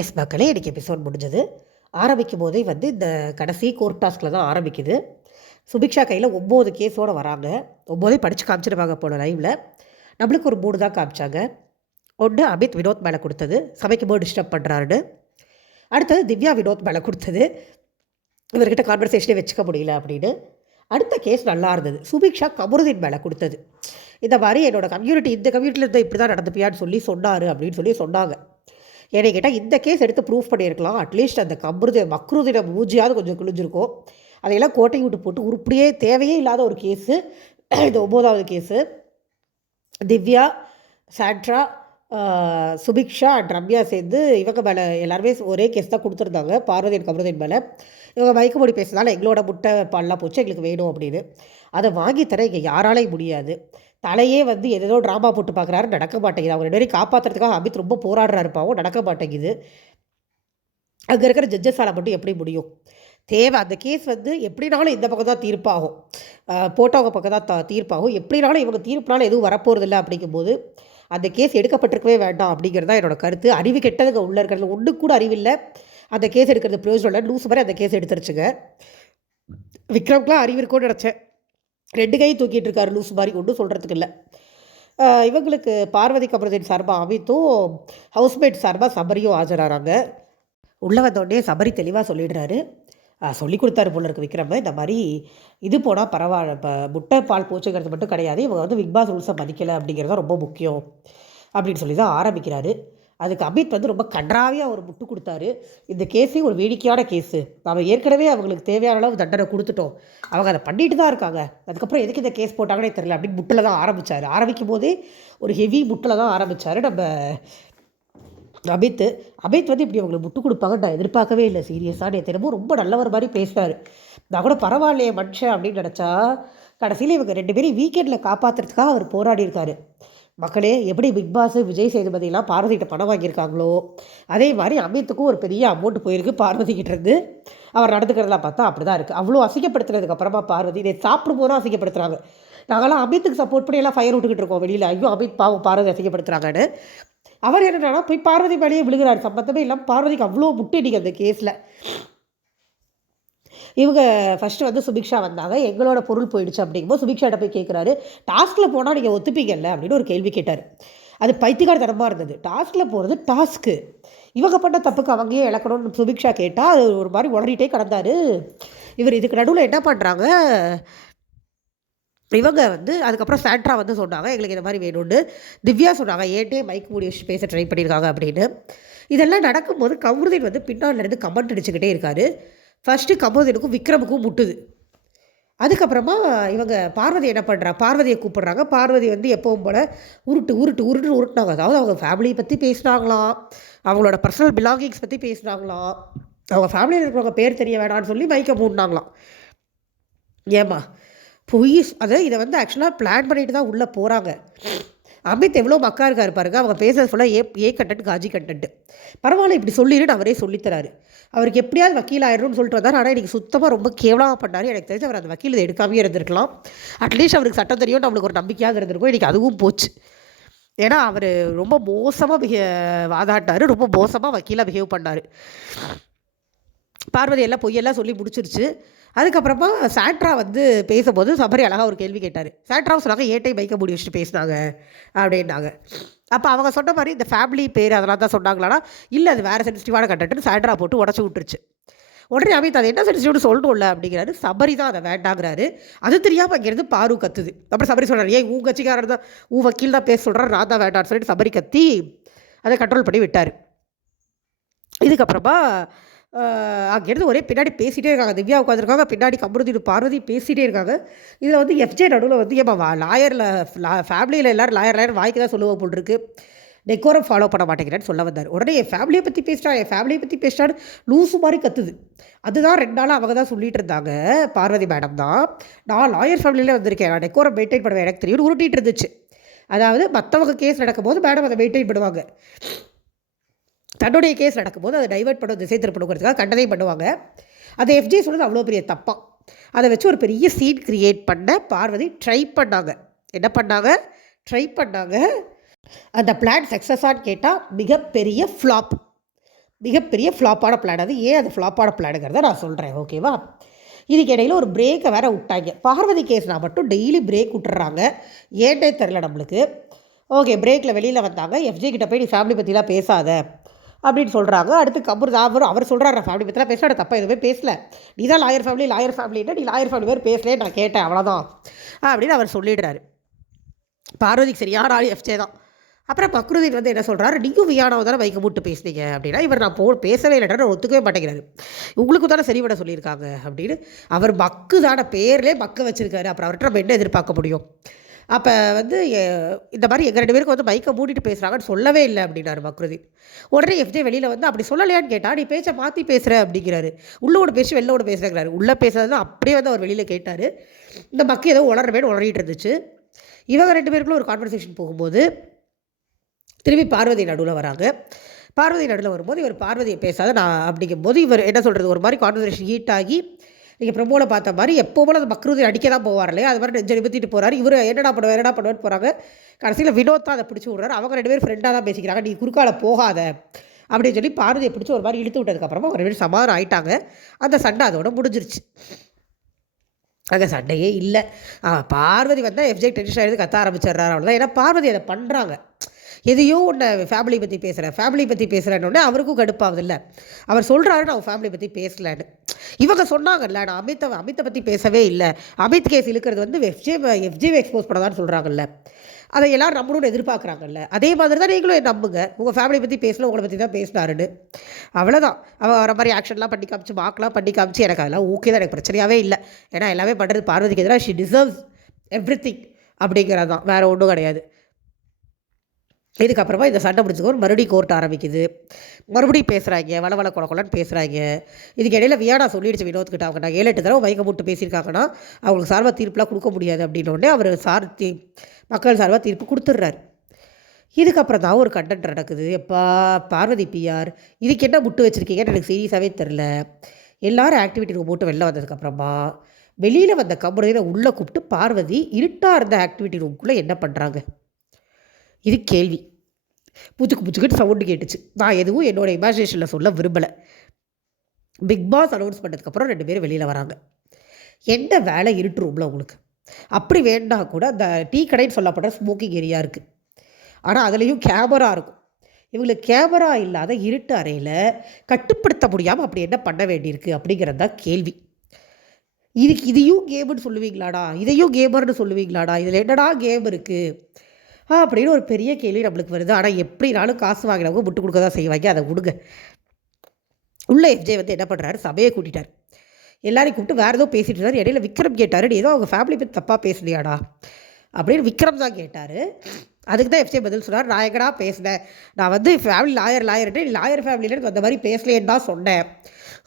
S மக்களே இன்றைக்கி episode முடிஞ்சது. ஆரம்பிக்கும் போதே வந்து இந்த கடைசி கோர்ட் டாஸ்கில் தான் ஆரம்பிக்குது. சுபிக்ஷா கையில் ஒம்பது கேஸோடு வராங்க. ஒம்போதே படித்து காமிச்சிருவாங்க போன லைவில் நம்மளுக்கு ஒரு மூணு தான் காமிச்சாங்க. ஒன்று அமித் வினோத் மேலே கொடுத்தது. சமைக்கும் போது டிஸ்டர்ப் பண்ணுறாருன்னு அடுத்தது திவ்யா வினோத் மேலே கொடுத்தது. இவர்கிட்ட கான்வர்சேஷனே வச்சுக்க முடியல அப்படின்னு. அடுத்த கேஸ் நல்லா இருந்தது. சுபிக்ஷா கமருதீன் மேலே கொடுத்தது. இந்த மாதிரி என்னோடய கம்யூனிட்டி இந்த கம்யூனிட்டியில் இருந்தால் இப்படி தான் நடந்துப்பியான்னு சொல்லி சொன்னார் அப்படின்னு சொல்லி சொன்னாங்க. என்னை கேட்டால் இந்த கேஸ் எடுத்து ப்ரூஃப் பண்ணியிருக்கலாம். அட்லீஸ்ட் அந்த கம்ருதி மக்ருதிட மூஞ்சியாவது கொஞ்சம் கிழிஞ்சிருக்கும். அதையெல்லாம் கோட்டை விட்டு போட்டு உருப்படியே தேவையே இல்லாத ஒரு கேஸு இந்த ஒம்போதாவது case Divya Sandra Subiksha and Ramya சேர்ந்து இவங்க மேலே எல்லாருமே ஒரே கேஸ் தான் கொடுத்துருந்தாங்க. பார்வதியின் அண்ட் மேலே. இவங்க மயக்கமொழி பேசுனால எங்களோட முட்டை பால்லாம் போச்சு எங்களுக்கு வேணும் அப்படின்னு. அதை வாங்கி தர இங்கே யாராலையும் முடியாது. தலையே வந்து ஏதேதோ ட்ராமா போட்டு பார்க்குறாரு நடக்க மாட்டேங்குது. அவங்க ரெண்டு பேரும் காப்பாற்றுறதுக்காக அமித் ரொம்ப போராடுறாரு பாவம். நடக்க மாட்டேங்குது. அங்கே இருக்கிற ஜட்ஜஸால் மட்டும் எப்படி முடியும்? தேவை. அந்த கேஸ் வந்து எப்படினாலும் இந்த பக்கம் தான் தீர்ப்பாகும். போட்டவங்க பக்கம் தான் த தீர்ப்பாகும். எப்படினாலும் இவங்க தீர்ப்புனாலும் எதுவும் வரப்போகிறதில்ல அப்படிங்கும்போது அந்த கேஸ் எடுக்கப்பட்டிருக்கவே வேண்டாம் அப்படிங்கிறது தான் என்னோடய கருத்து. அறிவு கெட்டதுங்க உள்ளே இருக்கிறது. ஒன்று கூட அறிவில்லை. அந்த கேஸ் எடுக்கிறது பிரயோஜனம் இல்லை. லூஸ் மாதிரி அந்த கேஸ் எடுத்துருச்சுங்க. விக்ரம்க்குலாம் அறிவு இருக்கும்னு நினச்சேன். ரெண்டு கை தூக்கிட்டு இருக்காரு லூஸ் மாதிரி ஒன்றும் சொல்கிறதுக்கு இல்லை இவங்களுக்கு பார்வதி கபரதின் சார்பாக அமித்தும் ஹவுஸ்மேட் சார்பாக சபரியும் ஆஜராகிறாங்க உள்ளே வந்தோடனே சபரி தெளிவாக சொல்லிடுறாரு. சொல்லி கொடுத்தாரு போல இருக்கு விக்ரம. இந்த மாதிரி இது போனால் பரவாயில்ல. இப்போ முட்டை பால் போச்சுங்கிறது மட்டும் கிடையாது. இவங்க வந்து பிக் பாஸ் ரூல்ஸை மதிக்கலை அப்படிங்கிறது தான் ரொம்ப முக்கியம் அப்படின்னு சொல்லி தான் ஆரம்பிக்கிறாரு. அதுக்கு அமித் வந்து ரொம்ப கன்றாவியாக அவர் முட்டு கொடுத்தாரு. இந்த கேஸே ஒரு வேடிக்கையான கேஸு. நம்ம ஏற்கனவே அவங்களுக்கு தேவையான அளவு தண்டனை கொடுத்துட்டோம். அவங்க அதை பண்ணிட்டு தான் இருக்காங்க. அதுக்கப்புறம் எதுக்கு இந்த கேஸ் போட்டாங்கன்னே தெரியல. அப்படின்னு முட்டில் தான் ஆரம்பித்தார் ஆரம்பிக்கும் போதே ஒரு ஹெவி முட்டில் தான் ஆரம்பித்தார் நம்ம அமித் அமித் வந்து இப்படி அவங்களுக்கு முட்டு கொடுப்பாங்கன்னு நான் எதிர்பார்க்கவே இல்லை. சீரியஸாக நேற்று தினமும் ரொம்ப நல்லவர் மாதிரி பேசினார். நான் கூட பரவாயில்லையே மனுஷன் அப்படின்னு நினச்சா கடைசியில் இவங்க ரெண்டு பேரும் வீக்கெண்டில் காப்பாற்றுறதுக்காக அவர் போராடி இருக்காரு மக்களே எப்படி பிக் பாஸ் விஜய் சேதுபதியெல்லாம் பார்வதிகிட்ட பணம் வாங்கியிருக்காங்களோ அதே மாதிரி அமித்துக்கும் ஒரு பெரிய அமௌண்ட் போயிருக்கு பார்வதிக்கிட்டேருந்து அவர் நடந்துக்கிறதெல்லாம் பார்த்தா அப்படி தான் இருக்குது அவ்வளோ அசிங்கப்படுத்துனதுக்கப்புறமா பார்வதி இதை சாப்பிடும் போதும் அசிங்கப்படுத்துகிறாங்க நாங்களாம் அமித்துக்கு சப்போர்ட் பண்ணி எல்லாம் ஃபயர் விட்டுக்கிட்டு இருக்கோம் வெளியில். ஐயோ அமித் பாவம் பார்வதி அசிங்கப்படுத்துகிறாங்கன்னு அவர் என்னென்னா போய் பார்வதி மேலேயே விழுகிறார். சம்பந்தமே இல்லாமல் பார்வதிக்கு அவ்வளோ முட்டிடிங்க அந்த கேஸில் இவங்க ஃபஸ்ட்டு வந்து சுபிக்ஷா வந்தாங்க. எங்களோட பொருள் போயிடுச்சு அப்படிங்கும்போது சுபிக்ஷாட்ட போய் கேட்குறாரு டாஸ்கில் போனால் நீங்கள் ஒத்துப்பீங்கல்ல? அப்படின்னு ஒரு கேள்வி கேட்டார். அது தரமாக இருந்தது. டாஸ்கில் போகிறது டாஸ்க்கு இவங்க பண்ண தப்புக்கு அவங்கயே இழக்கணும்னு சுபிக்ஷா கேட்டால் அது ஒரு மாதிரி உளறிட்டே கிடந்தார். இவர் இதுக்கு நடுவில் என்ன பண்ணுறாங்க இவங்க வந்து அதுக்கப்புறம் சாண்ட்ரா வந்து சொன்னாங்க எங்களுக்கு இந்த மாதிரி வேணும்னு. திவ்யா சொன்னாங்க ஏன்டே மைக் மூடி வச்சு பேச ட்ரை பண்ணியிருக்காங்க அப்படின்னு. இதெல்லாம் நடக்கும்போது கவுருதீன் வந்து பின்னாடிலேருந்து கமெண்ட் அடிச்சுக்கிட்டே இருக்காரு. ஃபஸ்ட்டு கமோதினுக்கும் விக்ரமுக்கும் முட்டுது. அதுக்கப்புறமா இவங்க பார்வதி என்ன பண்ணுறா பார்வதியை கூப்பிட்றாங்க. பார்வதி வந்து எப்பவும் போல் உருட்டு உருட்டு உருட்டு உருட்டினாங்க. அதாவது அவங்க ஃபேமிலியை பற்றி பேசினாங்களாம் அவங்களோட பர்சனல் பிலாங்கிங்ஸ் பற்றி பேசினாங்களாம் அவங்க ஃபேமிலியில் இருக்கிறவங்க பேர் தெரிய வேணான்னு சொல்லி மைக்கை மூடினாங்களாம். ஏம்மா? பொய் அதை இதை வந்து ஆக்சுவலாக பிளான் பண்ணிட்டு தான் உள்ளே போகிறாங்க அமித் எவ்வளோ மக்கா இருக்காரு பாருங்க. அவங்க பேசுறது ஃபுல்லாக ஏ ஏ கண்டென்ட் காஜி கண்டென்ட் பரவாயில்ல இப்படி சொல்லிடுன்னு அவரே சொல்லித்தராரு அவருக்கு எப்படியாவது வக்கீல் ஆயிடும்னு சொல்லிட்டு வந்தார். ஆனால் இன்றைக்கி சுத்தமாக ரொம்ப கேவலமாக பண்ணார். எனக்கு தெரிஞ்சு அவர் அந்த வக்கீல் எடுக்காமே இருந்திருக்கலாம். அட்லீஸ்ட் அவருக்கு சட்டம் தெரியும் நம்மளுக்கு ஒரு நம்பிக்கையாக இருந்திருக்கும். இன்றைக்கி அதுவும் போச்சு. ஏன்னா அவர் ரொம்ப மோசமாக பிஹே வாதாட்டார் ரொம்ப மோசமாக வக்கீலாக பிஹேவ் பண்ணார். பார்வதி எல்லாம் பொய்யெல்லாம் சொல்லி முடிச்சிருச்சு. அதுக்கப்புறமா சாட்ரா வந்து பேசும்போது சபரி அழகாக ஒரு கேள்வி கேட்டார். சாட்ராவும் சொன்னாங்க ஏட்டை பைக்கை மூடி வச்சுட்டு பேசினாங்க? அப்படின்னாங்க. அப்போ அவங்க சொன்ன மாதிரி இந்த ஃபேமிலி பேர் அதெல்லாம் தான் சொன்னாங்களான்னா இல்லை அது வேறு சென்சிட்டிவான கண்டென்ட்னு சாட்ரா போட்டு உடச்சி விட்டுருச்சு. உடனே அமித் அதை என்ன சென்சிட்டிவ்னு சொல்லணும்ல அப்படிங்கிறாரு சபரி தான் அதை வேண்டாங்கிறாரு. அது தெரியாமல் அங்கேருந்து பாரு கத்துது. அப்புறம் சபரி சொல்கிறார் ஏன் ஊ கட்சிக்காரர் தான் ஊ வக்கீல் தான் பேச சொல்கிறார் நான் தான் வேண்டான்னு சொல்லிட்டு சபரி கத்தி அதை கண்ட்ரோல் பண்ணி விட்டார். இதுக்கப்புறமா அங்கேருந்து ஒரே பின்னாடி பேசிகிட்டே இருக்காங்க. திவ்யா உட்காந்துருக்காங்க பின்னாடி கமருதீன் பார்வதி பேசிகிட்டே இருக்காங்க. இதில் வந்து எஃப்ஜே நடுவில் வந்து ஏமா லாயரில் ஃபேமிலியில் எல்லோரும் லாயர் லாயர் வாய்க்கு தான் சொல்லுவோம் போல் இருக்கு. டெக்கோரம் ஃபாலோ பண்ண மாட்டேங்கிறேன்னு சொல்ல வந்தார். உடனே என் ஃபேமிலியை பற்றி பேசிட்டா என் ஃபேமிலியை பற்றி பேசிட்டான்னு லூஸு மாதிரி கத்துது. அதுதான் ரெண்டு நாளாக அவங்க தான் சொல்லிட்டு இருந்தாங்க பார்வதி மேடம் தான். நான் லாயர் ஃபேமிலியில் வந்திருக்கேன். நான் டெக்கோரம் மெயின்டைன் பண்ணுவேன். எனக்கு தெரியும் உருட்டிகிட்டு இருந்துச்சு. அதாவது மற்றவங்க கேஸ் நடக்கும்போது மேடம் அதை மெயின்டைன் பண்ணுவாங்க. தன்னுடைய கேஸ் நடக்கும்போது அதை டைவெர்ட் பண்ண திசை திருப்பணுங்கிறதுக்காக கண்டனை பண்ணுவாங்க. அது எஃப்ஜே சொன்னது அவ்வளோ பெரிய தப்பாக அதை வச்சு ஒரு பெரிய சீன் க்ரியேட் பண்ண பார்வதி ட்ரை பண்ணாங்க. என்ன பண்ணாங்க? ட்ரை பண்ணாங்க. அந்த பிளான் சக்ஸஸான்னு கேட்டால் மிகப்பெரிய ஃப்ளாப் மிகப்பெரிய ஃப்ளாப்பான பிளான் அது ஏன் அது ஃப்ளாப்பான பிளானுங்கிறத நான் சொல்கிறேன் ஓகேவா இதுக்கு இடையில ஒரு பிரேக்கை வேற விட்டாங்க. பார்வதி கேஸ்னால் மட்டும் டெய்லி பிரேக் விட்டுறாங்க. ஏன்டே தெரில நம்மளுக்கு. ஓகே பிரேக்கில் வெளியில் வந்தாங்க. எஃப்ஜே கிட்ட போய் நீ ஃபேமிலி பற்றிலாம் பேசாத. அப்படின்னு சொல்கிறாங்க அடுத்து கபூர் அவர் அவர் சொல்கிறார் ஃபேமிலி பற்றிலாம் பேசினா தப்பா எதுவுமே பேசல. நீ தான் லாயர் ஃபேமிலி லாயர் ஃபேமிலின்னா நீ லாயர் ஃபேமிலி பேர் பேசலே நான் கேட்டேன் அவ்வளோதான் அப்படின்னு அவர் சொல்லிடுறாரு. பார்வதிக்கு சரியான ஆள்? எஃப்ஜே தான். அப்புறம் பக்ருதீன் வந்து என்ன சொல்கிறாரு நீயும் வியானாவை தானே வைக்க மூட்டு பேசுனீங்க? அப்படின்னா இவர் நான் போ பேசவே இல்லைன்னா ஒத்துக்கவே மாட்டேங்கிறாரு. உங்களுக்கு தானே சரி விட சொல்லியிருக்காங்க. அப்படின்னு அவர் மக்குதான தானே பேர்லேயே மக்கு வச்சுருக்காரு. அப்புறம் அவர்கிட்ட நம்ம என்ன எதிர்பார்க்க முடியும்? அப்போ வந்து இந்த மாதிரி எங்கள் ரெண்டு பேருக்கு வந்து மைக்கை மூடிட்டு பேசுகிறாங்கன்னு சொல்லவே இல்லை அப்படின்னாரு மக்ருதி. உடனே எஃப்ஜே வெளியில் வந்து அப்படி சொல்லலையான்னு கேட்டால் நீ பேச்சை மாற்றி பேசுகிற அப்படிங்கிறாரு. உள்ளோட பேசி வெளில பேசுகிறாரு உள்ளே பேசுறது அப்படியே வந்து அவர் வெளியில் கேட்டார். இந்த மக்கு ஏதோ உளறவேன்னு உளறிட்டு இருந்துச்சு. இவங்க ரெண்டு பேருக்குள்ள ஒரு கான்வர்சேஷன் போகும்போது திரும்பி பார்வதி நடுவில் வராங்க. பார்வதி நடுவில் வரும்போது இவர் பார்வதியை பேசாத நான் அப்படிங்கும்போது இவர் என்ன சொல்கிறது ஒரு மாதிரி கான்வர்சேஷன் ஹீட் ஆகி நீங்கள் ப்ரமோவில் பார்த்த மாதிரி எப்போ போல அந்த மக்ருதி அடிக்க தான் போவார் இல்லையா? அது மாதிரி நெஞ்ச நிமித்திட்டு போகிறார் இவர் என்னடா பண்ணுவார் என்னடா பண்ணுவேன்னு போகிறாங்க கடைசியில் வினோத் தான் அதை பிடிச்சி விட்றாரு. அவங்க ரெண்டு பேரும் ஃப்ரெண்டாக தான் பேசிக்கிறாங்க. நீ குறுக்கால போகாத அப்படின்னு சொல்லி பார்வதியை பிடிச்சி ஒரு மாதிரி இழுத்து விட்டதுக்கப்புறமா ஒரு பேர் சமாதானம் ஆயிட்டாங்க. அந்த சண்டை அதோட முடிஞ்சிருச்சு. அங்கே சண்டையே இல்லை. ஆ, பார்வதி வந்தால் எஃப்ஜே டென்ஷன் ஆகிடுது கத்த ஆரம்பிச்சிடுறாரு அவ்வளோதான் ஏன்னா பார்வதி அதை பண்ணுறாங்க எதையோ உன்னை ஃபேமிலி பற்றி பேசுகிறேன் ஃபேமிலி பற்றி பேசுகிறேன்னு அவருக்கும் கடுப்பாகுது இல்லை. அவர் சொல்கிறாரு நான் ஃபேமிலி பற்றி பேசலன்னு. இவங்க சொன்னாங்கல்ல நான் அமித்தை அமித்தை பற்றி பேசவே இல்லை. அமித் கேஸ் இழுக்கிறது வந்து எஃப்ஜே எஃப்ஜே எக்ஸ்போஸ் பண்ணதான்னு சொல்கிறாங்கல்ல அதை எல்லோரும் நம்மளோட எதிர்பார்க்குறாங்கல்ல. அதே மாதிரி தான் நீங்களும் நம்புங்க. உங்கள் ஃபேமிலி பற்றி பேசல உங்களை பற்றி தான் பேசினாருன்னு. அவ்வளோதான் அவள் வர மாதிரி ஆக்ஷன்லாம் பண்ணி காமிச்சு மார்க்லாம் பண்ணி காமிச்சு எனக்கு அதெல்லாம் ஓகே தான். எனக்கு பிரச்சனையாகவே இல்லை. ஏன்னா எல்லாமே பண்ணுறது பார்வதிக்கு எதிராக ஷி டிசர்வ்ஸ் எவ்ரி திங் அப்படிங்கிறது தான் வேறு ஒன்றும் கிடையாது. இதுக்கப்புறமா இந்த சண்டை முடிச்சுக்கோ மறுபடியும் கோர்ட் ஆரம்பிக்குது. மறுபடியும் பேசுகிறாங்க வள வள கொல கொலன்னு பேசுகிறாங்க இதுக்கு இடையில வியாடா சொல்லிடுச்சு வினோத்துக்கிட்ட அவங்க. நான் ஏழு எட்டு தடவை மயக்க போட்டு பேசியிருக்காங்கன்னா அவங்களுக்கு சார்பாக தீர்ப்புலாம் கொடுக்க முடியாது அப்படின்னோடனே அவர் சார் தீ மக்கள் சார்பாக தீர்ப்பு கொடுத்துட்றாரு. இதுக்கப்புறம் தான் ஒரு கண்டென்ட் நடக்குது. எப்பா பார்வதி பிஆர் இதுக்கு என்ன முட்டு வச்சுருக்கீங்கன்னு எனக்கு சீரியஸாகவே தெரில எல்லாரும் ஆக்டிவிட்டி ரூம் போட்டு வெளில வந்ததுக்கப்புறமா வெளியில் வந்த கம்பெனியில் உள்ளே கூப்பிட்டு பார்வதி இருட்டாக இருந்த ஆக்டிவிட்டி ரூம்குள்ளே என்ன பண்ணுறாங்க இது கேள்வி. புச்சுக்கு புச்சுக்கிட்டு சவுண்டு கேட்டுச்சு. நான் எதுவும் என்னோடய இமேஜினேஷனில் சொல்ல விரும்பலை. பிக் பாஸ் அனௌன்ஸ் பண்ணதுக்கப்புறம் ரெண்டு பேரும் வெளியில் வராங்க. என்ன வேலை இருட்டு ரூமில் உங்களுக்கு? அப்படி வேண்டாம் கூட அந்த டீ கடைன்னு சொல்லப்படுற ஸ்மோக்கிங் ஏரியா இருக்குது ஆனால் அதுலேயும் கேமரா இருக்கும். இவங்களுக்கு கேமரா இல்லாத இருட்டு அறையில் கட்டுப்படுத்த முடியாமல் அப்படி என்ன பண்ண வேண்டியிருக்கு அப்படிங்கிறது தான் கேள்வி. இதுக்கு இதையும் கேமுன்னு சொல்லுவீங்களாடா? இதையும் கேமர்னு சொல்லுவீங்களாடா? இதில் என்னடா கேம் இருக்குது அப்படின்னு ஒரு பெரிய கேள்வி நம்மளுக்கு வருது. ஆனால் எப்படினாலும் காசு வாங்கினவங்க முட்டு கொடுக்க தான் செய்வாங்க. அதை விடுங்க. உள்ள எஃப்ஜே வந்து என்ன பண்ணுறாரு சபையை கூட்டிட்டார். எல்லாரையும் கூப்பிட்டு வேறு ஏதோ பேசிட்டு இருந்தார். இடையில விக்ரம் கேட்டார். நீ ஏதோ அவங்க ஃபேமிலி பற்றி தப்பாக பேசுனியாடா? அப்படின்னு விக்ரம் தான் கேட்டார். அதுக்கு தான் எஃப்ஜே பதில் சொன்னார். நான் எங்கடா பேசினேன்? நான் வந்து ஃபேமிலி லாயர் லாயர்ட்டு லாயர் ஃபேமிலியில் எனக்கு அந்த மாதிரி பேசலேன்னு தான் சொன்னேன்.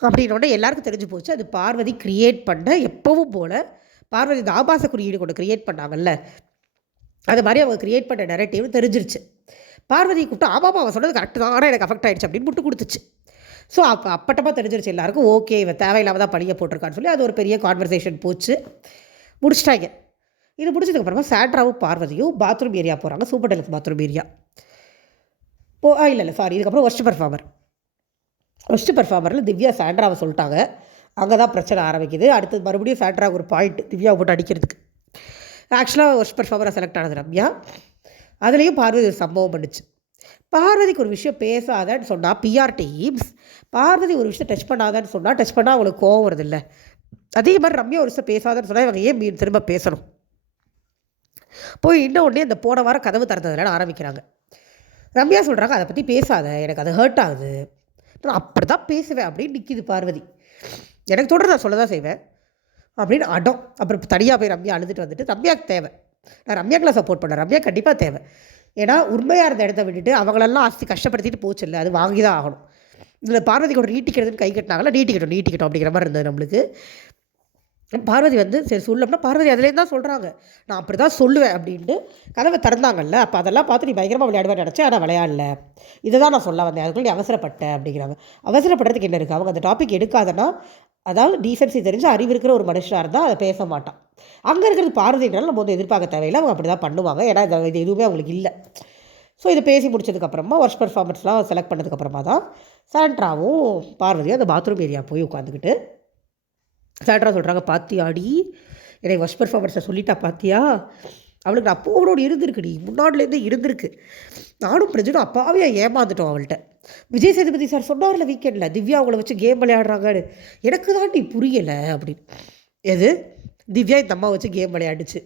அப்படின்னோட எல்லாருக்கும் தெரிஞ்சு போச்சு. அது பார்வதி கிரியேட் பண்ண எப்பவும் போல் பார்வதி இந்த ஆபாச குறியீடு கொண்டு கிரியேட் பண்ணாங்கல்ல அது மாதிரி அவங்க கிரியேட் பண்ண நெரட்டிவ் தெரிஞ்சிருச்சு. பார்வதி கூப்பிட்டு ஆமாம் அவன் சொன்னது கரெக்டு தான் ஆனால் எனக்கு அஃபெக்ட் ஆகிடுச்சு அப்படின்னு முட்டு கொடுத்துச்சு. ஸோ அப்போ அப்பட்டமாக தெரிஞ்சிருச்சு எல்லாருக்கும் ஓகே இவன் தேவையில்லாம தான் பழிய போட்டிருக்கான்னு சொல்லி அது ஒரு பெரிய கான்வர்சேஷன் போச்சு. முடிச்சிட்டாங்க. இது முடிச்சதுக்கப்புறமா சாண்ட்ராவும் பார்வதியும் பாத்ரூம் ஏரியா போகிறாங்க சூப்பர் டெலுக்ஸ் பாத்ரூம் ஏரியா போ இல்லை இல்லை சாரி இதுக்கப்புறம் ஒஸ்ட் பர்ஃபார்மர் ஒஸ்ட் பர்ஃபார்மரில் திவ்யா சாண்ட்ராவை சொல்லிட்டாங்க. அங்கே தான் பிரச்சனை ஆரம்பிக்குது. அடுத்து மறுபடியும் சாண்ட்ரா ஒரு பாயிண்ட் திவ்யாவை போட்டு அடிக்கிறதுக்கு. ஆக்சுவலாக ஒஸ்ட் பர்ஃபார்மராக செலக்ட் ஆனது ரம்யா. அதுலேயும் பார்வதி ஒரு சம்பவம் பண்ணுச்சு. பார்வதிக்கு ஒரு விஷயம் பேசாதன்னு சொன்னால் பிஆர் டீம்ஸ் பார்வதி ஒரு விஷயம் டச் பண்ணாதன்னு சொன்னால் டச் பண்ணால் அவங்களுக்கு கோவம் வருது இல்லை அதே மாதிரி ரம்யா ஒரு விஷயம் பேசாதன்னு சொன்னால் இவங்க ஏன் மீன் திரும்ப பேசணும்? போய் இன்னும் இந்த போன வாரம் கதவு திறந்ததுல ஆரம்பிக்கிறாங்க. ரம்யா சொல்கிறாங்க அதை பற்றி பேசாத எனக்கு அது ஹர்ட் ஆகுது. நான் அப்படி தான் பேசுவேன் அப்படின்னு நிற்கிது பார்வதி. எனக்கு தொடர்ந்து நான் சொல்ல தான் செய்வேன். அப்படின்னு அடம். அப்புறம் தனியாக போய் ரம்யா அழுதுட்டு வந்துட்டு ரம்யாவுக்கு தேவை. நான் ரம்யாக்கெலாம் சப்போர்ட் பண்ணேன் ரம்யா கண்டிப்பாக தேவை. ஏன்னா உண்மையாக இருந்த இடத்த விட்டுட்டு அவங்களெல்லாம் ஆஸ்தி கஷ்டப்படுத்திட்டு போச்சு இல்லை அது வாங்கி தான் ஆகணும். இதில் பார்வதி கூட நீட்டிக்கிறதுன்னு கை கட்டினாங்களா? நீட்டிக்கட்டும் நீட்டிக்கட்டும் அப்படிங்கிற மாதிரி இருந்தது நம்மளுக்கு. பார்வதி வந்து சரி சொல்லப்பனா பார்வதி அதுலேருந்து தான் சொல்கிறாங்க நான் அப்படி தான் சொல்லுவேன் அப்படின்ட்டு கதவை திறந்தாங்கல்ல அப்போ அதெல்லாம் பார்த்து நீ பயங்கரமாக விளையாடுவேன் நினச்சேன் ஆனால் விளையாடல. இதை தான் நான் சொல்ல வந்தேன். அதுக்குள்ளே அவசரப்பட்டேன் அப்படிங்கிறாங்க. அவசரப்படுறதுக்கு என்ன இருக்குது அவங்க அந்த டாபிக் எடுக்காதன்னா அதாவது டீசென்சி தெரிஞ்சு அறிவு இருக்கிற ஒரு மனுஷனாக இருந்தால் அதை பேச மாட்டான். அங்கே இருக்கிறது பார்வதினால நம்ம வந்து எதிர்பார்க்க தேவையில்லை. அவங்க அப்படி தான் பண்ணுவாங்க. ஏன்னா இது இது எதுவுமே அவங்களுக்கு இல்லை. ஸோ இதை பேசி முடிச்சதுக்கப்புறமா ஒர்க் பர்ஃபார்மன்ஸ்லாம் செலக்ட் பண்ணதுக்கப்புறமா தான் சாண்ட்ராவும் பார்வதியும் அந்த பாத்ரூம் ஏரியா போய் உட்காந்துக்கிட்டு சேட்ரா சொல்கிறாங்க பாத்தியாடி என்னை ஒஸ்ட் பர்ஃபார்மன்ஸை சொல்லிட்டா பாத்தியா? அவளுக்கு நான் அப்போவோட இருந்திருக்குடி முன்னாடிலேருந்து இருந்திருக்கு. நானும் பிரஜனும் அப்பாவே ஏமாந்துட்டோம் அவள்கிட்ட. விஜய் சேதுபதி சார் சொன்னார்ல வீக்கெண்டில் திவ்யா அவங்கள வச்சு கேம் விளையாடுறாங்கன்னு. எனக்கு தான் நீ புரியலை அப்படின்னு. எது? திவ்யா இந்த அம்மா வச்சு கேம் விளையாடுச்சு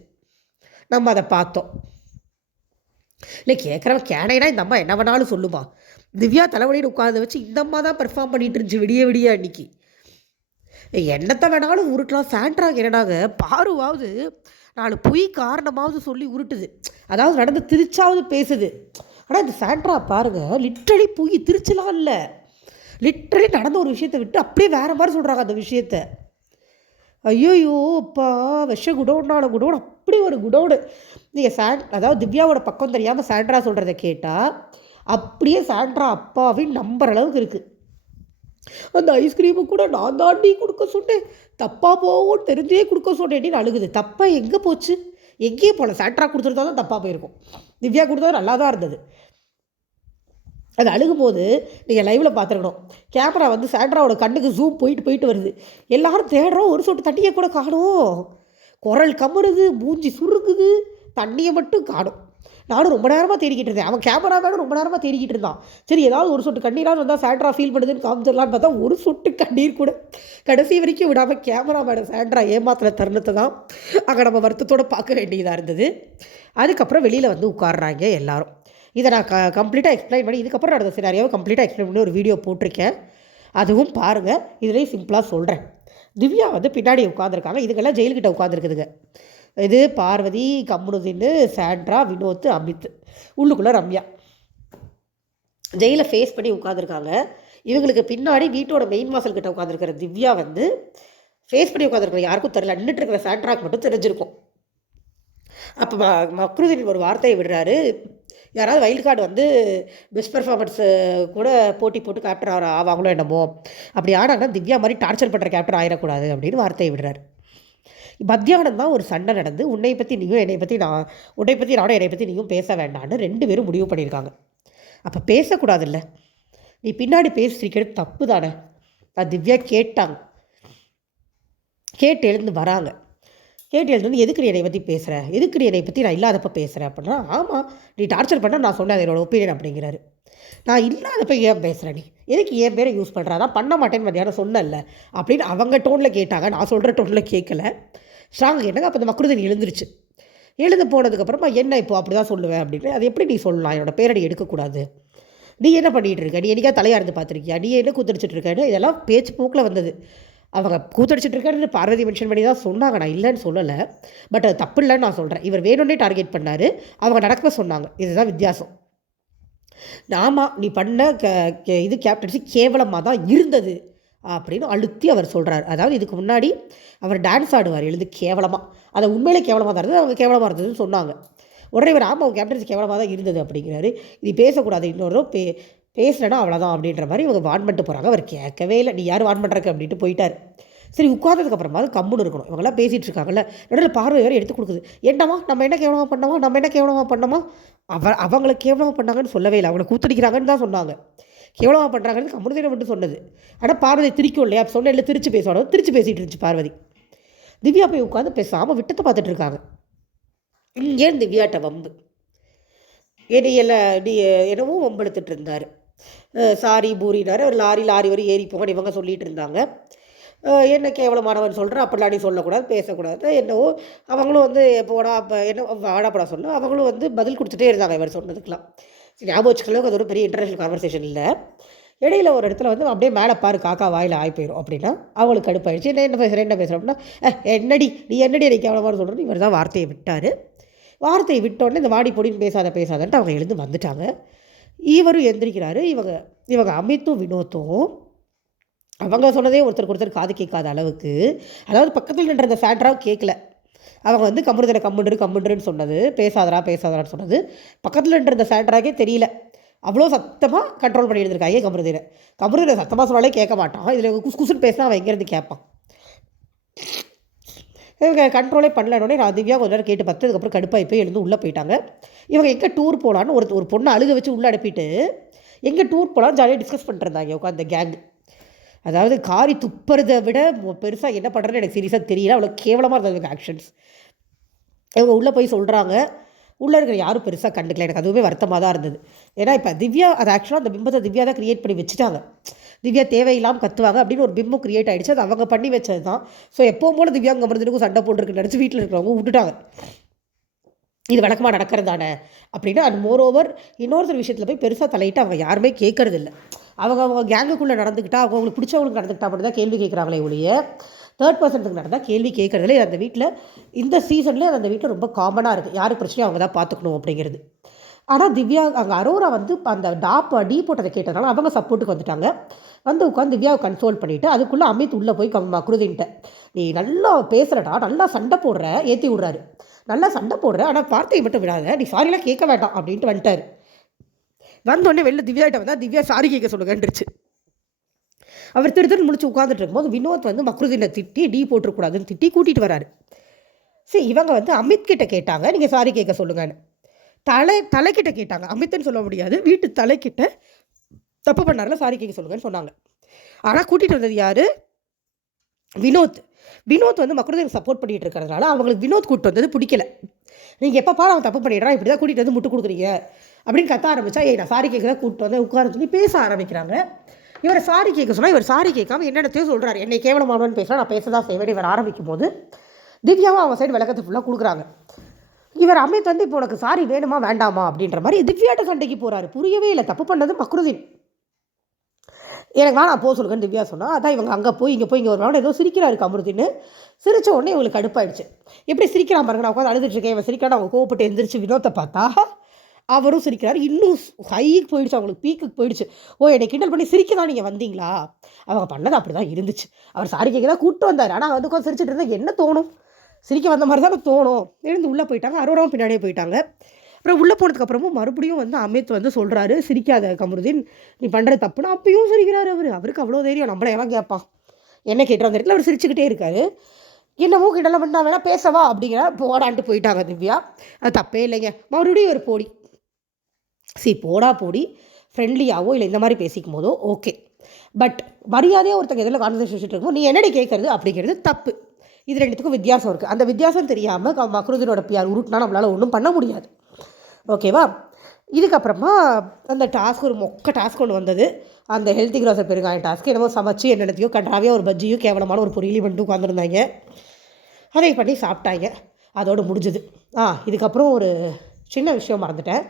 நம்ம அதை பார்த்தோம். இல்லை கேட்குறவன் கேனைனா இந்த அம்மா என்ன வேணாலும் சொல்லுமா. திவ்யா தலைவலின்னு உட்காந்து வச்சு இந்த அம்மா தான் பெர்ஃபார்ம் பண்ணிட்டு இருந்துச்சு விடிய விடிய அன்னைக்கு. என்னத்தை வேணாலும் உருட்டலாம். சாண்ட்ரா என்னடாங்க? பாருவாவது நாலு பொய் காரணமாவது சொல்லி உருட்டுது. அதாவது நடந்து திருச்சாவது பேசுது. ஆனால் இந்த சாண்ட்ரா பாருங்கள் லிட்ரலி பொய் திருச்சலாம் இல்லை. லிட்ரலி நடந்த ஒரு விஷயத்தை விட்டு அப்படியே வேறு மாதிரி சொல்கிறாங்க அந்த விஷயத்த. ஐயோயோ அப்பா விஷ குடோன்னால குடோன் அப்படி ஒரு குடோனு. நீங்கள் சாண்ட் அதாவது திவ்யாவோட பக்கம் தெரியாமல் சாண்ட்ரா சொல்கிறத கேட்டால் அப்படியே சாண்ட்ரா அப்பாவின் நம்புற அளவுக்கு இருக்குது அந்த ஐஸ்கிரீமு கூட நான் தாண்டி கொடுக்க சொன்னேன். தப்பாக போவோம் தெரிஞ்சே கொடுக்க சொன்னேன்னு அழுகுது தப்பாக எங்கே போச்சு? எங்கேயே போகல சாட்ரா கொடுத்துருந்தா தான் தப்பாக போயிருக்கும். திவ்யா கொடுத்தா நல்லா தான் இருந்தது. அது அழுகும்போது நீங்கள் லைவில் பார்த்துருக்கணும். கேமரா வந்து சாண்ட்ராவோட கண்ணுக்கு ஜூம் போயிட்டு போயிட்டு வருது. எல்லாரும் தேடுறோம். ஒரு சொட்டு தண்ணியை கூட காணும். குரல் கம்முறது மூஞ்சி சுருங்குது. தண்ணியை மட்டும் காணும். நானும் ரொம்ப நேரமாக தேடிக்கிட்டு இருந்தேன். அவன் கேமராமேனும் ரொம்ப நேரமாக தேடிக்கிட்டு இருந்தான். சரி ஏதாவது ஒரு சொட்டு கண்ணீராக வந்தால் சாண்ட்ரா ஃபீல் பண்ணுதுன்னு காமிச்சிடலான்னு பார்த்தா ஒரு சொட்டு கண்ணீர் கூட கடைசி வரைக்கும் விடாமல் கேமராமேனை சாண்ட்ரா ஏமாத்துற தருணத்தை தான் அங்கே நம்ம வருத்தத்தோடு பார்க்க வேண்டியதாக இருந்தது. அதுக்கப்புறம் வெளியில் வந்து உட்காடுறாங்க எல்லாரும். இதை நான் க கம்ப்ளீட்டாக எக்ஸ்பிளைன் பண்ணி இதுக்கப்புறம் நடந்த சினாரியாவை கம்ப்ளீட்டாக எக்ஸ்பிளைன் பண்ணி ஒரு வீடியோ போட்டிருக்கேன். அதுவும் பாருங்கள் இதுலேயும் சிம்பிளாக சொல்கிறேன் திவ்யா வந்து பின்னாடி உட்காந்துருக்காங்க இதுக்கெல்லாம் ஜெயில்கிட்ட உட்காந்துருக்குதுங்க இது பார்வதி கம்முனுதின்னு சாண்ட்ரா வினோத் அமித். உள்ளுக்குள்ளே ரம்யா. ஜெயிலில் ஃபேஸ் பண்ணி உட்காந்துருக்காங்க இவங்களுக்கு பின்னாடி வீட்டோட மெயின் வாசல் கிட்ட உட்காந்துருக்கிற திவ்யா வந்து ஃபேஸ் பண்ணி உட்காந்துருக்கிற யாருக்கும் தெரியல. நின்றுட்டு இருக்கிற சாண்ட்ராக்கு மட்டும் தெரிஞ்சிருக்கும். அப்போ ம ஒரு வார்த்தையை விடுறாரு. யாராவது வைல்ட் கார்டு வந்து பெஸ்ட் பெர்ஃபார்மன்ஸு கூட போட்டி போட்டு கேப்டன் ஆகிற ஆவாங்களோ என்னமோ. அப்படி ஆனாங்கன்னா திவ்யா மாதிரி டார்ச்சர் பண்ணுற கேப்டன் ஆயிடக்கூடாது அப்படின்னு வார்த்தையை விடுறாரு. மத்தியானம் தான் ஒரு சண்டை நடந்து உன்னை பற்றி நீயும் என்னை பற்றி நான் உன்னை பற்றி நானும் என்னை பற்றி நீயும் பேச வேண்டாம்னு ரெண்டு பேரும் முடிவு பண்ணியிருக்காங்க. அப்போ பேசக்கூடாதுல்ல. நீ பின்னாடி பேசிக்கிறது தப்பு தானே நான் திவ்யா கேட்டாங்க. கேட்டு எழுந்து வராங்க. கேட்டு எழுந்து எதுக்கு நீ என்னை பற்றி பேசுகிற எதுக்கு நீ என்னை பற்றி நான் இல்லாதப்ப பேசுகிறேன் அப்படின்னா ஆமாம் நீ டார்ச்சர் பண்ண நான் சொன்னேன் அது என்னோட ஒப்பீனியன் அப்படிங்கிறாரு. நான் இல்லாதப்ப ஏன் பேசுகிறேன் நீ? எதுக்கு ஏன் பேரை யூஸ் பண்ணுறா நான் பண்ண மாட்டேன்னு மதியானம் சொன்னல அப்படின்னு அவங்க டோனில் கேட்டாங்க. நான் சொல்கிற டோனில் கேட்கல ஸ்ட்ராங் என்னங்க? அப்போ இந்த மக்குருதன் எழுந்துருச்சு. எழுந்து போனதுக்கப்புறமா என்ன இப்போ அப்படி தான் சொல்லுவேன் அப்படின்னு. அது எப்படி நீ சொல்லலாம்? என்னோட பேரடி எடுக்கக்கூடாது. நீ என்ன பண்ணிகிட்டு இருக்க? நீ என்னைக்கா தலையார்ந்து பார்த்துருக்கியா? நீ என்ன கூத்தடிச்சிட்டு இருக்கேன்னு இதெல்லாம் பேச்சு போக்கில் வந்தது. அவங்க கூத்தடிச்சிட்டு இருக்காருன்னு பார்வதி மென்ஷன் பண்ணி தான் சொன்னாங்க. நான் இல்லைன்னு சொல்லலை. பட் அது தப்பு இல்லைன்னு நான் சொல்கிறேன் இவர் வேணும்னே டார்கெட் பண்ணார். அவங்க நடக்க சொன்னாங்க. இதுதான் வித்தியாசம். ஆமாம் நீ பண்ண க இது கேப்டன்சி கேவலமாக தான் இருந்தது. அப்படின்னு அழுத்தி அவர் சொல்கிறார் அதாவது இதுக்கு முன்னாடி அவர் டான்ஸ் ஆடுவார் எழுது கேவலமாக அதை உண்மையிலே கேவலமாக தான் இருந்தது அவங்க கேவலமாக இருந்ததுன்னு சொன்னாங்க. உடனே இவர் ஆமாம் கேப்டன்ஸ் கேவலமாக தான் இருந்தது அப்படிங்கிறாரு. இது பேசக்கூடாது இன்னொரு பே பேசுகிறேன்னா அவ்வளோதான் அப்படின்ற மாதிரி இவங்க வான் பண்ணிட்டு போகிறாங்க அவர் கேட்கவே இல்லை நீ யார் வான் பண்ணுறக்கு அப்படின்ட்டு போயிட்டார். சரி உட்காந்ததுக்கப்புறமா அது கம்முன்னு இருக்கணும். இவங்கெல்லாம் பேசிகிட்டு இருக்காங்கல்ல நடுவில் பார்வை வேறு எடுத்து கொடுக்குது. என்னம்மா நம்ம என்ன கேவலமாக பண்ணோமா? நம்ம என்ன கேவலமாக பண்ணோமா? அவ அவங்களை கேவலமாக பண்ணாங்கன்னு சொல்லவே இல்லை. அவங்களை கூத்தடிக்கிறாங்கன்னு தான் சொன்னாங்க. கேவலமாக பண்ணுறாங்கன்னு கம்முனதீனை மட்டும் சொன்னது. ஆனால் பார்வதி திரிக்கும் இல்லையா? சொன்ன இல்லை திருச்சி பேசுவாங்க திருச்சி பேசிகிட்டு இருந்துச்சு பார்வதி. திவ்யா போய் உட்காந்து பேசாமல் விட்டத்தை பார்த்துட்டு இருக்காங்க. இங்கேன்னு திவ்யாட்ட வம்பு? என்னையில நீ என்னவோ வம்பெடுத்துட்டு இருந்தார். சாரி பூரினார். ஒரு லாரி லாரி வரை ஏறி போங்கன்னு இவங்க சொல்லிகிட்டு இருந்தாங்க. என்ன கேவலமானவன் சொல்கிறேன் அப்படிலாம் நீ சொல்லக்கூடாது பேசக்கூடாது. என்னவோ அவங்களும் வந்து போடா அப்போ என்ன வாடாப்படா சொல்ல அவங்களும் வந்து பதில் கொடுத்துட்டே இருந்தாங்க இவர் சொன்னதுக்கெலாம் ஞாபகம் வச்சுக்கலாம் அது ஒரு பெரிய இன்டர்நேஷனல் கான்வர்சேஷன் இல்லை. இடையில ஒரு இடத்துல வந்து அப்படியே மேலே பாரு காக்கா வாயில் ஆகி போயிடும் அப்படின்னா அவங்களுக்கு கடுப்பாயிடுச்சு என்ன என்ன பேசுகிறேன் என்ன பேசுகிறேன் அப்படின்னா என்னடி நீ என்னடி எனக்கு கேவலமாக சொல்கிறது இவர் தான் வார்த்தையை விட்டார். வார்த்தையை விட்டோடனே இந்த வாடி பொடின்னு பேசாத பேசாதன்ட்டு அவங்க எழுந்து வந்துட்டாங்க. இவரும் எந்திரிக்கிறாரு. இவங்க இவங்க அமித்தும் வினோத்தும் அவங்க சொன்னதே ஒருத்தருக்கு ஒருத்தர் காது கேட்காத அளவுக்கு அதாவது பக்கத்தில் நின்ற அந்த ஃபேண்டராக கேட்கல அவங்க வந்து கம்முடுதலை கம்முன்று கம்முன்றுன்னு சொன்னது. பேசாதரா பேசாதரான்னு சொன்னது. பக்கத்தில் இருந்த சேட்டராக்கே தெரியல. அவ்வளோ சத்தமாக கண்ட்ரோல் பண்ணி இருந்திருக்காங்க கமருதீனை கமருதீனை சத்தமாக சொன்னாலே கேட்க மாட்டான். இதில் குசு குசுன்னு பேசினா அவன் எங்கேருந்து கேட்பான். இவங்க கண்ட்ரோலே பண்ணலன்னே நான் திவ்யா கொஞ்ச நேரம் கேட்டு பார்த்து அதுக்கப்புறம் கடுப்பாகி போய் எழுந்து உள்ளே போயிட்டாங்க. இவங்க எங்கே டூர் போகலான்னு ஒரு ஒரு பொண்ணை அழுக வச்சு உள்ளே அனுப்பிட்டு எங்கே டூர் போகலாம் ஜாலியாக டிஸ்கஸ் பண்ணிட்டு இருந்தாங்க. உட்காந்து கேங் அதாவது காரி துப்புறதை விட பெருசாக என்ன பண்ணுறதுன்னு எனக்கு சீரியஸாக தெரியல. அவ்வளோ கேவலமாக இருந்தது எனக்கு ஆக்ஷன்ஸ் இவங்க உள்ளே போய் சொல்கிறாங்க உள்ளே இருக்கிற யாரும் பெருசாக கண்டுக்கல. எனக்கு அதுவுமே வருத்தமாக தான் இருந்தது. ஏன்னா இப்போ திவ்யா அது ஆக்சுவலாக அந்த பிம்பத்தை திவ்யா தான் க்ரியேட் பண்ணி வச்சுட்டாங்க. திவ்யா தேவையில்லாமல் கத்துவாங்க அப்படின்னு ஒரு பிம்பம் க்ரியேட் ஆகிடுச்சு அது அவங்க பண்ணி வச்சது தான் ஸோ எப்போவும் போல திவ்யா அங்கே மருந்துக்கும் சண்டை போட்டுருக்கு நினச்சி வீட்டில் இருக்கிறவங்க விட்டுட்டாங்க. இது வழக்கமாக நடக்கிறது தானே அப்படின்னு அண்ட் மோர் ஓவர் இன்னொருத்தர் விஷயத்தில் போய் பெருசாக தலையிட்டு அவங்க யாருமே கேட்கறது இல்லை அவங்க அவங்க கேங்குக்குள்ளே நடந்துக்கிட்டால் அவங்க அவங்களுக்கு பிடிச்சவங்களுக்கு நடந்துக்கிட்டா மட்டும் தான் கேள்வி கேட்குறாங்களே ஒழிய தேர்ட் பர்சனுக்கு நடந்தால் கேள்வி கேட்குறதுல அந்த வீட்டில் இந்த சீசன்லேயே அந்த வீட்டில் ரொம்ப காமனாக இருக்குது யாருக்கு பிரச்சனையும் அவங்க தான் பார்த்துக்கணும் அப்படிங்கிறது. ஆனால் திவ்யா அங்கே அரோரா வந்து அந்த டாப் டீ போட்டதை கேட்டதுனால அவங்க சப்போர்ட்டுக்கு வந்துட்டாங்க. வந்து உட்காந்து திவ்யாவை கன்சோல் பண்ணிவிட்டு அதுக்குள்ளே அமித் உள்ளே போய் கம் குருதின்ட்ட நீ நல்லா பேசுகிறடா நல்லா சண்டை போடுற ஏற்றி விட்றாரு. நல்லா சண்டை போடுற ஆனால் வார்த்தையை மட்டும் விடாத நீ சாரிலாம் கேட்க வேண்டாம் அப்படின்ட்டு வந்துட்டார். வந்தோடனே வெளில திவ்யாட்ட வந்தால் திவ்யா சாரி கேட்க சொல்லுங்கன்றுச்சு. அவர் திரு திரு முடிச்சு உட்காந்துட்டு இருக்கும்போது வினோத் வந்து மக்ருதீனை திட்டி டீ போட்டுருக்கூடாதுன்னு திட்டி கூட்டிகிட்டு வராரு. சரி இவங்க வந்து அமித் கிட்ட கேட்டாங்க நீங்கள் சாரி கேட்க சொல்லுங்கன்னு. தலை தலைக்கிட்ட கேட்டாங்க. அமித்னு சொல்ல முடியாது. வீட்டு தலைக்கிட்ட தப்பு பண்ணார்ல சாரி கேட்க சொல்லுங்கன்னு சொன்னாங்க. ஆனால் கூட்டிகிட்டு வந்தது யார்? வினோத். வினோத் வந்து மக்களுக்கு சப்போர்ட் பண்ணிகிட்டு இருக்கிறதுனால அவங்களுக்கு வினோத் கூட்டு வந்தது பிடிக்கல. நீங்கள் எப்போ பாரு அவன் தப்பு பண்ணிடுறான் இப்படி தான் கூட்டிகிட்டு வந்து முட்டு கொடுக்குறீங்க. அப்படின்னு கத்த ஆரம்பித்தா ஏய் நான் சாரி கேட்க தான் கூப்பிட்டு வந்து உட்கார சொல்லி பேச ஆரம்பிக்கிறாங்க. இவரை சாரி கேட்க சொன்னால் இவர் சாரி கேட்காம என்னென்னத்தையும் சொல்கிறாரு என்னை கேவலமானவன் பேசுகிறா நான் பேச தான் செய்வேன். இவர் ஆரம்பிக்கும் போது திவ்யாவும் அவங்க சைடு விளக்கத்தை ஃபுல்லாக கொடுக்குறாங்க. இவர் அமித் வந்து இப்போ உனக்கு சாரி வேணுமா வேண்டாமா? அப்படின்ற மாதிரி திவ்யாட்ட சண்டைக்கு போகிறாரு புரியவே இல்லை. தப்பு பண்ணது மக்ருதீன். எனக்கு வேணாம் போக சொல்லுங்கன்னு திவ்யா சொன்னால் அதான் இவங்க அங்கே போய் இங்கே போய் இங்கே ஒரு நாள் ஏதோ சிரிக்கிறாரு கமருதின்னு. சிரித்த உடனே இவங்களுக்கு கடுப்பாயிடுச்சு. எப்படி சிரிக்கிறான் பாருங்க நான் உட்காந்து அழுதுட்டு இருக்கேன். இவன் சிரிக்கிறான் அவங்க கோவப்பட்டு எந்திரிச்சு வினோத்தை பார்த்தா? அவரும் சிரிக்கிறார். இன்னும் ஹைக்கு போயிடுச்சு அவங்களுக்கு பீக்குக்கு போயிடுச்சு. ஓ என்னை கிண்டல் பண்ணி சிரிக்க தான் நீங்கள் வந்தீங்களா? அவங்க பண்ணது அப்படி தான் இருந்துச்சு. அவர் சாரி கேட்க தான் கூப்பிட்டு வந்தார். ஆனால் வந்து உட்காந்து சிரிச்சிட்டு இருந்தால் என்ன தோணும்? சிரிக்க வந்த மாதிரி தான் தோணும். எழுந்து உள்ளே போயிட்டாங்க. அரோராவும் பின்னாடியே போயிட்டாங்க. அப்புறம் உள்ளே போனதுக்கப்புறமும் மறுபடியும் வந்து அமித் வந்து சொல்கிறாரு சிரிக்காத கமருதீன். நீ பண்ணுற தப்புன்னு அப்பயும் சிரிக்கிறாரு அவர். அவருக்கு அவ்வளோ தைரியம். நம்மளை எவன் கேட்பான்? என்ன கேட்டால் அந்த இடத்துல? அவர் சிரிச்சுக்கிட்டே இருக்காரு. என்னமோ கிண்டலாம் பண்ணா வேணா பேசவா? அப்படிங்கிற போடான்ட்டு போயிட்டாங்க திவ்யா. அது தப்பே இல்லைங்க. மறுபடியும் ஒரு போடி சி போடா போடி ஃப்ரெண்ட்லியாவோ இல்லை இந்த மாதிரி பேசிக்கும் போதோ ஓகே. பட் மரியாதையாக ஒருத்தங்க இதில் கான்வர்சேஷன் இருக்கும்போது நீ என்னடி கேட்குறது அப்படிங்கிறது தப்பு. இது ரெண்டுத்துக்கும் வித்தியாசம் இருக்குது அந்த வித்தியாசம் தெரியாமல் மக்ருதினோட பியார் உருட்டினா நம்மளால் ஒன்றும் பண்ண முடியாது. ஓகேவா? இதுக்கப்புறமா அந்த டாஸ்க் ஒரு மொக்க டாஸ்க் ஒன்று வந்தது. அந்த ஹெல்த்தி கிராசர் பெருங்காய டாஸ்க் என்னமோ சமைச்சு என்னென்னத்தையோ கன்றாவே ஒரு பஜ்ஜியும் கேவலமான ஒரு பொரியலையும் பண்ணிட்டு உட்காந்துருந்தாங்க அதை பண்ணி சாப்பிட்டாங்க. அதோடு முடிஞ்சுது. ஆ இதுக்கப்புறம் ஒரு சின்ன விஷயம் மறந்துட்டேன்.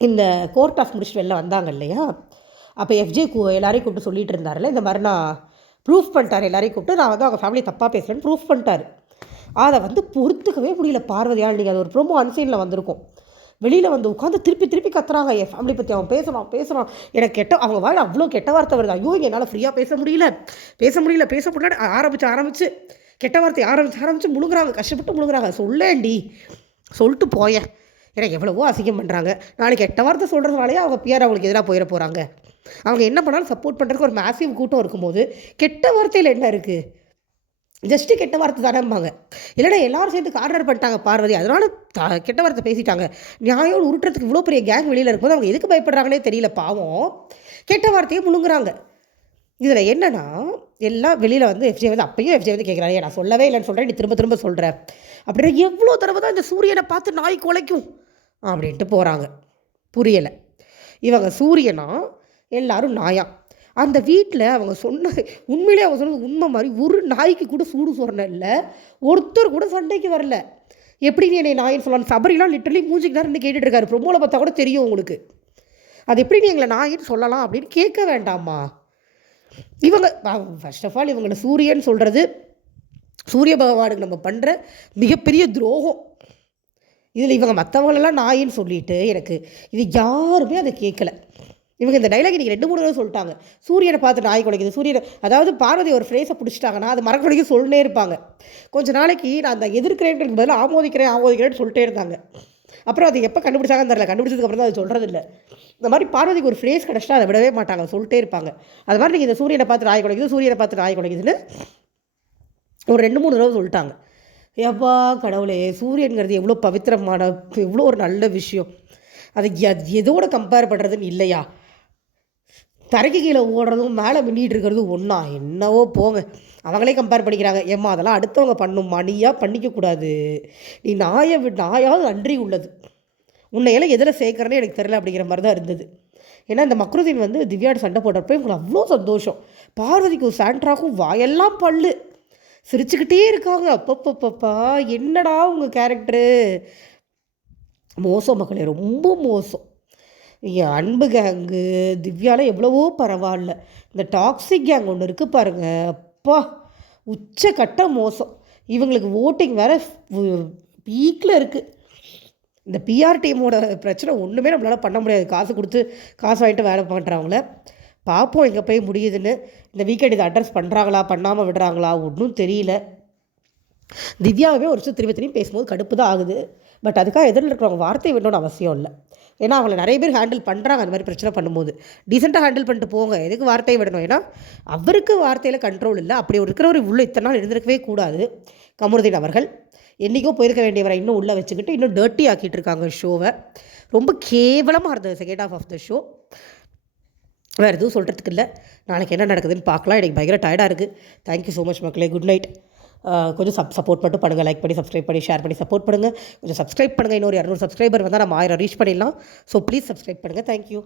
இந்த கோர்ட் ஆஃப் முடிச்சுட்டு வெளில வந்தாங்க இல்லையா? அப்போ எஃப்ஜே கூ எல்லாரையும் கூப்பிட்டு சொல்லிட்டு இருந்தார்ல இந்த மாதிரி நான் ப்ரூஃப் பண்ணிட்டார் எல்லாரையும் கூப்பிட்டு நான் வந்து அவங்க ஃபேமிலி தப்பாக பேசுகிறேன்னு ப்ரூஃப் பண்ணிட்டார். அதை வந்து பொறுத்துக்கவே முடியல பார்வதியால் நீங்கள் அது ஒரு ப்ரோமோ அன்சீனில் வந்திருக்கும். வெளியில் வந்து உட்காந்து திருப்பி திருப்பி கத்துறாங்க என் ஃபேமிலி பற்றி அவன் பேசுகிறான் பேசுகிறான் எனக்கு கெட்ட அவங்க வாயில் அவ்வளோ கெட்ட வார்த்தை வருது. ஐயோ என்னால் ஃப்ரீயாக பேச முடியல. பேச முடியல பேச முடியல ஆரம்பிச்சு ஆரம்பிச்சு கெட்ட வார்த்தை ஆரம்பிச்சு ஆரம்பித்து முழுங்குறாங்க கஷ்டப்பட்டு முழுங்குறாங்க. சொல்லேன்டி. சொல்லிட்டு போயேன். ஏன்னா எவ்வளவோ அசிங்கம் பண்ணுறாங்க நாளைக்கு கெட்ட வார்த்தை சொல்கிறதுனாலே அவங்க பிஆர் அவங்களுக்கு எதிராக போயிட போகிறாங்க அவங்க என்ன பண்ணாலும் சப்போர்ட் பண்ணுறதுக்கு ஒரு மேசிவ் கூட்டம் இருக்கும்போது கெட்ட வார்த்தையில் என்ன இருக்குது ஜஸ்ட்டு கெட்ட வார்த்தை தானேம்பாங்க. இல்லைனா எல்லாரும் சேர்ந்து கார்னர் பண்ணிட்டாங்க பார்வதி. அதனால கெட்ட வார்த்தை பேசிட்டாங்க. நியாயம் உருட்டுறதுக்கு இவ்வளோ பெரிய கேங் வெளியில் இருக்கும்போது அவங்க எதுக்கு பயப்படுறாங்கன்னே தெரியல. பாவம். கெட்ட வார்த்தையை முழுங்குறாங்க. இதில் என்னென்னா எல்லாம் வெளியில் வந்து எஃப்ஜே வந்து அப்பயும் எஃப்ஜே வந்து கேட்குறாரு நான் சொல்லவே இல்லைன்னு சொல்கிறேன் நீ திரும்ப திரும்ப சொல்கிறேன் அப்படின்னா எவ்வளோ தடவை தான் இந்த சூரியனை பார்த்து நாய் குலைக்கும். அப்படின்ட்டு போகிறாங்க புரியலை. இவங்க சூரியனா? எல்லாரும் நாயா. அந்த வீட்டில் அவங்க சொன்ன உண்மையிலே அவங்க சொன்னது உண்மை மாதிரி ஒரு நாய்க்கு கூட சூடு சொரணை இல்லை. ஒருத்தர் கூட சண்டைக்கு வரல. எப்படி நீ என்னை நாயின்னு சொல்லலாம்? சபரிலாம் லிட்டரலி மூஞ்சிக்கு தான் கேட்டுட்டு இருக்காரு ப்ரொமோவில் பார்த்தா கூட தெரியும் உங்களுக்கு. அது எப்படி நீ எங்களை நாயின்னு சொல்லலாம் அப்படின்னு கேட்க வேண்டாமா? இவங்க ஃபர்ஸ்ட் ஆஃப் ஆல் இவங்களை சூரியன் சொல்கிறது சூரிய பகவானுக்கு நம்ம பண்ணுற மிகப்பெரிய துரோகம். இதில் இவங்க மற்றவங்களெல்லாம் நாயின்னு சொல்லிட்டு எனக்கு இது யாருமே அதை கேட்கல. இவங்க இந்த டைலாக் இன்றைக்கி ரெண்டு மூணு தடவை சொல்லிட்டாங்க. சூரியனை பார்த்து நாய் குலைக்குது. சூரியனை அதாவது பார்வதி ஒரு ஃப்ரேஸை பிடிச்சிட்டாங்கன்னா அது மரக்குலைக்கு சொல்லிட்டே இருப்பாங்க. கொஞ்ச நாளைக்கு நான் அந்த எதிர்க்கிறேன் பதிலாக ஆமோதிக்கிறேன் ஆமோதிக்கிறேன்னு சொல்லிட்டே இருந்தாங்க. அப்புறம் அது எப்போ கண்டுபிடிச்சாங்கன்னு தெரில கண்டுபிடிச்சதுக்கு அப்புறம் தான் அது சொல்கிறது இல்லை. இந்த மாதிரி பார்வதிக்கு ஒரு ஃப்ரேஸ் கிடச்சிட்டா அதை விடவே மாட்டாங்க. சொல்லிட்டே இருப்பாங்க. அது மாதிரி நீங்கள் இந்த சூரியனை பார்த்து நாய் குலைக்குது சூரியனை பார்த்து நாய் குலைக்குதுன்னு ஒரு ரெண்டு மூணு தடவை சொல்லிட்டாங்க. ஏப்பா கடவுளே சூரியன்கிறது எவ்வளோ பவித்திரமான எவ்வளோ ஒரு நல்ல விஷயம். அது எதோட கம்பேர் பண்ணுறதுன்னு இல்லையா? தரைக்கு கீழே ஓடுறதும் மேலே மின்னிட்டு இருக்கிறதும் ஒன்றா என்னவோ போங்க. அவங்களே கம்பேர் பண்ணிக்கிறாங்க. ஏம்மா அதெல்லாம் அடுத்தவங்க பண்ணும் மணியாக பண்ணிக்கக்கூடாது நீ நாயை வி- நாயாவது நன்றி உள்ளது. உன்னையெல்லாம் எதில் சேர்க்குறேன்னு எனக்கு தெரியல அப்படிங்கிற மாதிரி தான் இருந்தது. ஏன்னா இந்த மக்ருதீன் வந்து திவ்யாவோட சண்டை போடுறப்ப இவங்களுக்கு அவ்வளோ சந்தோஷம். பார்வதிக்கும் சாண்ட்ராக்கும் வாயெல்லாம் பல்லு. சிரிச்சுக்கிட்டே இருக்காங்க. அப்பப்பப்பப்பா என்னடா உங்கள் கேரக்டரு மோசம் மக்களே ரொம்ப மோசம். என் அன்பு கேங்கு திவ்யால எவ்வளவோ பரவாயில்ல. இந்த டாக்ஸிக் கேங் ஒன்று இருக்குது பாருங்க. அப்பா உச்சக்கட்ட மோசம். இவங்களுக்கு ஓட்டிங் வேற பீக்கில் இருக்குது இந்த பிஆர் டீமோட பிரச்சனை ஒன்றுமே நம்மளால் பண்ண முடியாது. காசு கொடுத்து காசு வாங்கிட்டு வேலை பண்ணுறவங்கள பார்ப்போம் எங்கே போய் முடியுதுன்னு. இந்த வீக்கெண்ட் இதை அட்ரஸ் பண்ணுறாங்களா பண்ணாமல் விடுறாங்களா ஒன்றும் தெரியல. திவ்யாவே ஒரு விஷயம் திரும்பி திரும்பி பேசும்போது கடுப்பு தான் ஆகுது. பட் அதுக்காக எதிரில் இருக்கிறவங்க வார்த்தை விடணும்னு அவசியம் இல்லை. ஏன்னா அவங்கள நிறைய பேர் ஹேண்டில் பண்ணுறாங்க அந்த மாதிரி பிரச்சனை பண்ணும்போது. டீசெண்டாக ஹேண்டில் பண்ணிட்டு போங்க. எதுக்கு வார்த்தையை விடணும்? ஏன்னா அவருக்கு வார்த்தையில் கண்ட்ரோல் இல்லை. அப்படி ஒரு இருக்கிறவர் உள்ளே இத்தனை நாள் இருந்திருக்கவே கூடாது. கமருதீன் அவர்கள் என்றைக்கோ போயிருக்க வேண்டியவரை இன்னும் உள்ளே வச்சுக்கிட்டு இன்னும் டர்ட்டி ஆக்கிட்டு இருக்காங்க ஷோவை ரொம்ப கேவலமாக இருந்தது second half of the show வேறு எதுவும் சொல்கிறதுக்கு இல்லை. நாளைக்கு என்ன நடக்குதுன்னு பார்க்கலாம். எனக்கு பயங்கர டயர்டாக இருக்குது தேங்க்யூ ஸோ மச் மக்களே. குட் நைட் கொஞ்சம் சப் சப்போர்ட் மட்டும் பண்ணுங்கள் லைக் பண்ணி சப்ஸ்கிரைப் பண்ணி ஷேர் பண்ணி சப்போர்ட் பண்ணுங்கள் கொஞ்சம் சப்ஸ்கிரைப் பண்ணுங்கள் இன்னொரு இரநூறு சப்ஸ்கிரைபர் வந்தால் நம்ம ஆயிரம் ரீச் பண்ணிடலாம். ஸோ ப்ளீஸ் சப்ஸ்கிரைப் பண்ணுங்கள் தேங்க்யூ